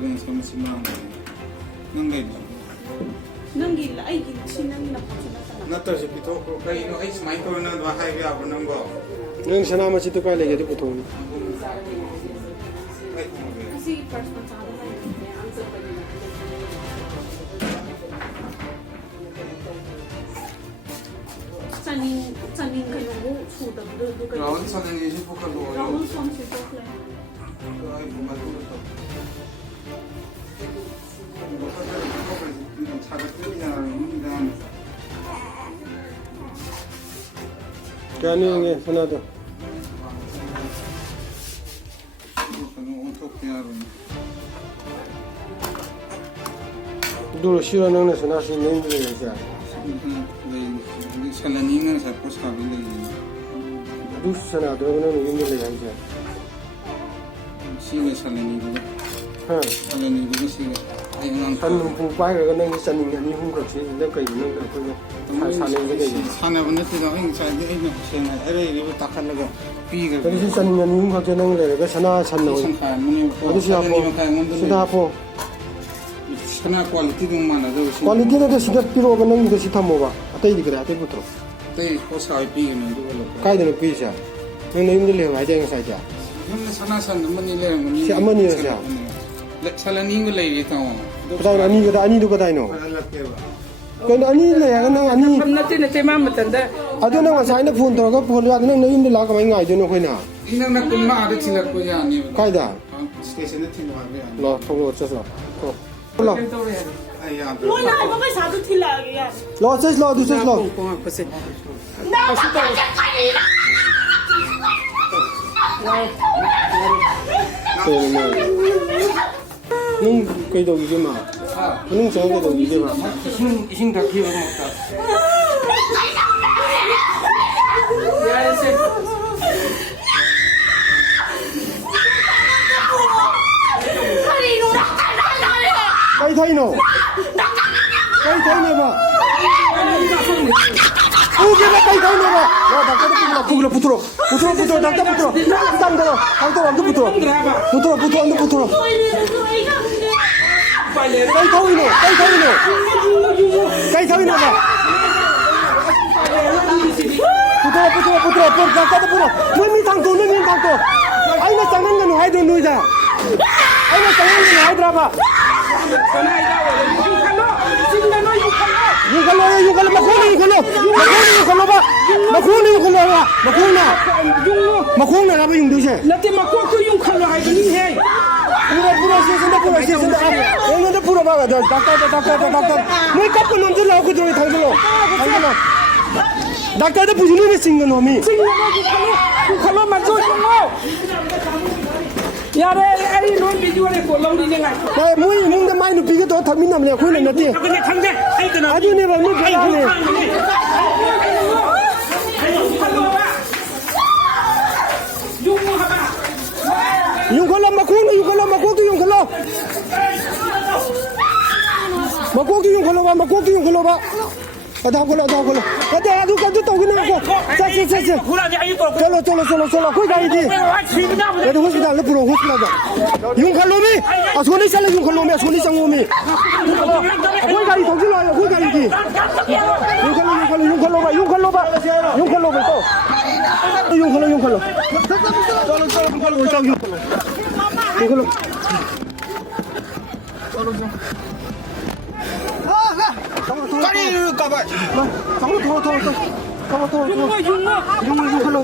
그냥 삼십만 능가이 능기라 아이기 신능이나 파츠나 나타시 비토 그이노 에이스 마이크로는 와 하이비 아버는 거 능 사나마치 또 빨리 얘기 보통 asi first one sa Sanin kayo mo sudah do kayo. 라운 사는 게 시포카도 Raun son si Tokle. 아이 부마도 차가 뜨냐 그냥 형이 하나도 dur shira nang na sana shi nang de ya 살라니는 잘 포스카빌레 du sana do na ning de ya ja 시가 살라니고 ha 살라니고 시가 아이랑 san pu pai ga nang san ning ni hum ko chi de kai nang da ko ha sa ning de ya 산업은 어떻게 행사에 있는 것이나 에레이를 딱하려고 비가 그리 신 san ning ni hum ko je nang le ga sana san no 어디 시 하고 시다 하고 하나 퀄리티 좀 많아도 quality da si da piro ga nang de si thamo ba atai di kra atai putro 때 호사의 비는 누구로 kai de pi sha nang ning de le ma ja sa ja 형 사나산 너무 일래 뭐니 시 amani ya ja 살라니고 레이리 타오 da ani du ga dai no kan ani le ya nang ani Nate mama tanda. adu nang sa ina phone to ga phone ya nang ning de la ka mai ngai de no khoi na 이랑 나 꿈마 아래 tilak ko yani kai da 스테이션에 팀와 야 lo thong lo chas lo lo 아야 Mo na ko kay sadu thila ya. lo chas lo du chas lo nung kai do gi ma nung sa ga do gi ba 흰 닭이 먹다 kai thai no ba 오게 봐 kai thai no ba lo dak ta putro dak ta putro tang do am putro kai thai no ba putro por dak ta putro nami tang to ai na changan na hai do nu ja ai na changan na hai dra ba Yukalo makong na ba yung dose Nate makoko yung khalo hay ni he. pura yung na pura ba doctor मैं कब को नंबर लाओ कुछ नहीं थांगलो डॉक्टर तो पूछने में सिंगल हो मी Khalo mazo yung mo. Yare ai no video le ko long ni ngai. मैं मुई मुंग माई नु पिगे तो थमिन हमले कोई नहीं नती Kani thangde ai kana. आज ने बा मुई गला ने Yung mo haba. yung kala makong to yung kala makong to yung kala ba ada ko ada adu ka to gine ko sa Hula ni ai to. चलो कोई गाड़ी थी ये तो हॉस्पिटल ले पुरो हॉस्पिटल दा यूं खलो में असोनी चले यूं खलो में असोनी संगो में कोई गाड़ी थोड़ी लायो कोई गाड़ी थी यूं खलो बा तो यूं खलो चलो 까리 까봐 यूं खलो